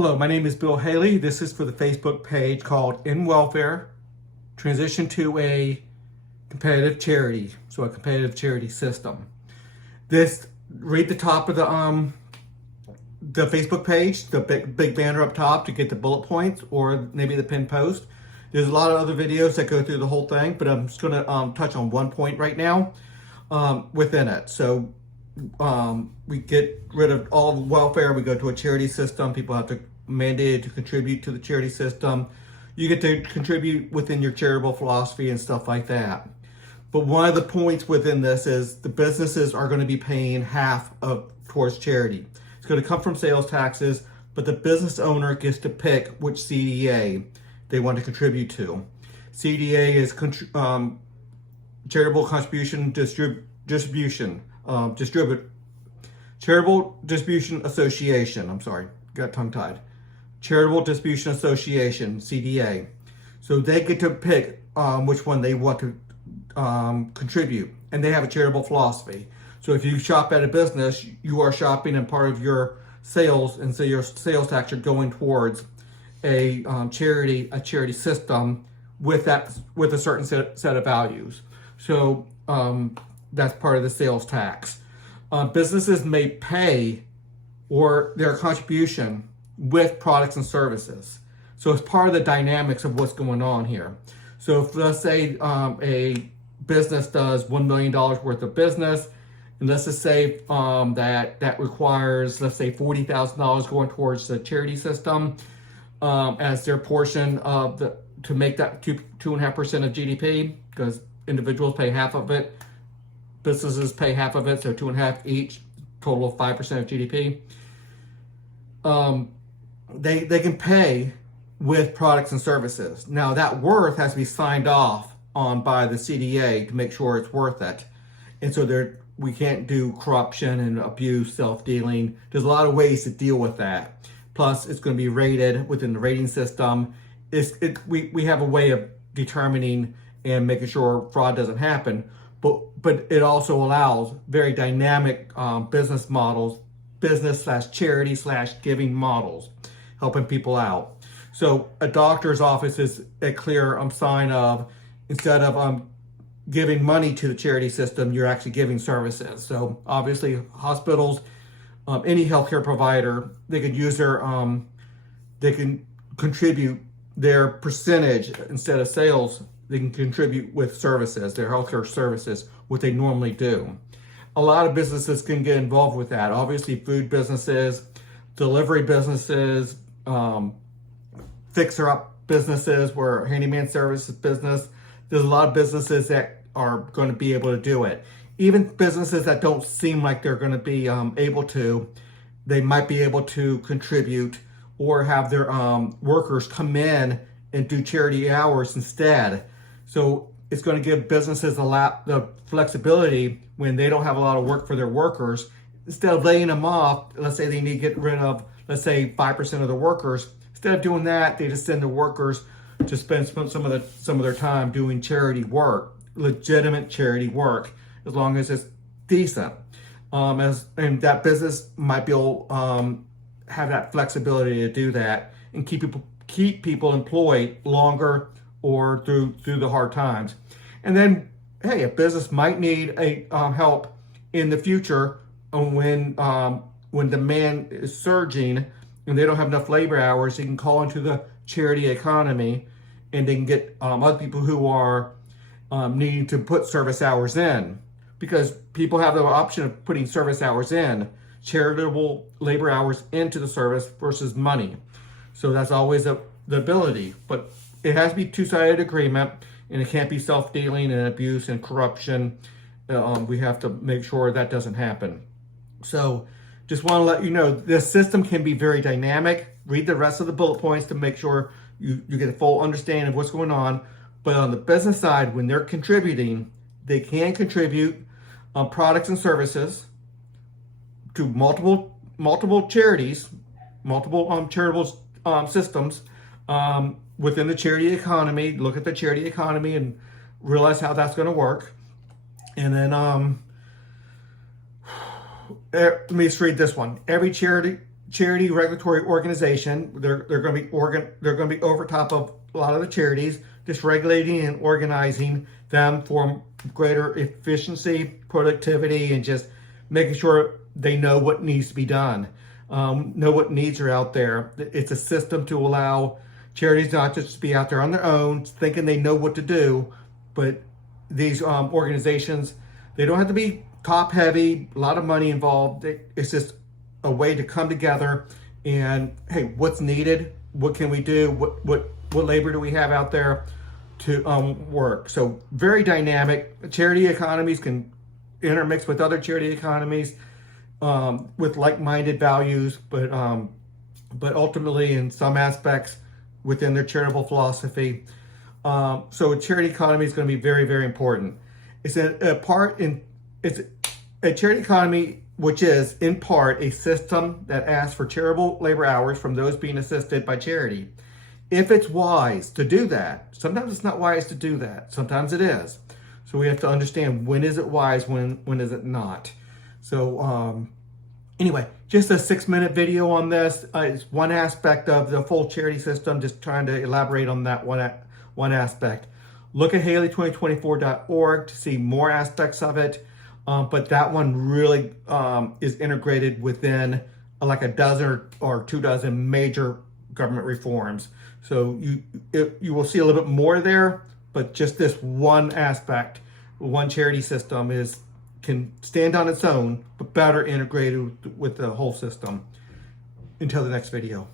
Hello, my name is Bill Haley. This is for the Facebook page called In Welfare, Transition to a Competitive Charity, so a competitive charity system. Read the top of the Facebook page, the big banner up top to get the bullet points or maybe the pinned post. There's a lot of other videos that go through the whole thing, but I'm just going to touch on one point right now within it. So we get rid of all the welfare. We go to a charity system. People have to mandated to contribute to the charity system. You get to contribute within your charitable philosophy and stuff like that. But one of the points within this is the businesses are going to be paying half towards charity. It's going to come from sales taxes, but the business owner gets to pick which CDA they want to contribute to. CDA is charitable contribution charitable distribution association. I'm sorry, got tongue tied. Charitable Distribution Association, CDA. So they get to pick which one they want to contribute, and they have a charitable philosophy. So if you shop at a business, you are shopping, and part of your sales, and so your sales tax are going towards a charity system with a certain set of values. So that's part of the sales tax. Businesses may pay or their contribution with products and services. So it's part of the dynamics of what's going on here. So if, let's say a business does $1 million worth of business, and let's just say that requires, let's say, $40,000 going towards the charity system as their portion of to make that 2.5% of GDP, because individuals pay half of it, businesses pay half of it, so 2.5 each, total of 5% of GDP. They can pay with products and services. Now that worth has to be signed off on by the CDA to make sure it's worth it. And so we can't do corruption and abuse, self-dealing. There's a lot of ways to deal with that. Plus it's going to be rated within the rating system. We have a way of determining and making sure fraud doesn't happen, but it also allows very dynamic business models, business/charity/giving models, helping people out. So a doctor's office is a clear sign of, instead of giving money to the charity system, you're actually giving services. So obviously hospitals, any healthcare provider, they could use they can contribute their percentage instead of sales. They can contribute with services, their healthcare services, what they normally do. A lot of businesses can get involved with that. Obviously food businesses, delivery businesses, fixer-up businesses, where handyman services business. There's a lot of businesses that are going to be able to do it. Even businesses that don't seem like they're going to be able to, they might be able to contribute or have their workers come in and do charity hours instead. So it's going to give businesses the flexibility when they don't have a lot of work for their workers. Instead of laying them off, let's say they need to get rid of, let's say, 5% of the workers. Instead of doing that, they just send the workers to spend some of their time doing charity work, legitimate charity work, as long as it's decent. And that business might be able have that flexibility to do that and keep people employed longer or through the hard times. And then, hey, a business might need help in the future when demand is surging and they don't have enough labor hours. They can call into the charity economy, and they can get other people who are needing to put service hours in, because people have the option of putting service hours in, charitable labor hours into the service versus money. So that's always the ability, but it has to be two-sided agreement, and it can't be self-dealing and abuse and corruption. We have to make sure that doesn't happen. So just want to let you know, this system can be very dynamic. Read the rest of the bullet points to make sure you get a full understanding of what's going on. But on the business side, when they're contributing, they can contribute products and services to multiple charities, multiple charitable systems within the charity economy. Look at the charity economy and realize how that's going to work. And then let me just read this one. Every charity charity regulatory organization. They're going to be they're going to be over top of a lot of the charities, just regulating and organizing them for greater efficiency, productivity, and just making sure they know what needs to be done, know what needs are out there. It's a system to allow charities not just to be out there on their own, thinking they know what to do, but these organizations, they don't have to be top heavy, a lot of money involved. It's just a way to come together and, hey, what's needed? What can we do? What labor do we have out there to work? So very dynamic. Charity economies can intermix with other charity economies with like-minded values, but ultimately in some aspects within their charitable philosophy. So a charity economy is going to be very, very important. It's it's a charity economy, which is in part a system that asks for charitable labor hours from those being assisted by charity. If it's wise to do that, sometimes it's not wise to do that. Sometimes it is. So we have to understand, when is it wise, when is it not. So anyway, just a 6-minute video on this. It's one aspect of the full charity system, just trying to elaborate on that one aspect. Look at Haley2024.org to see more aspects of it. But that one really is integrated within like a dozen or 2 dozen major government reforms. So you will see a little bit more there, but just this one aspect, one charity system can stand on its own, but better integrated with the whole system. Until the next video.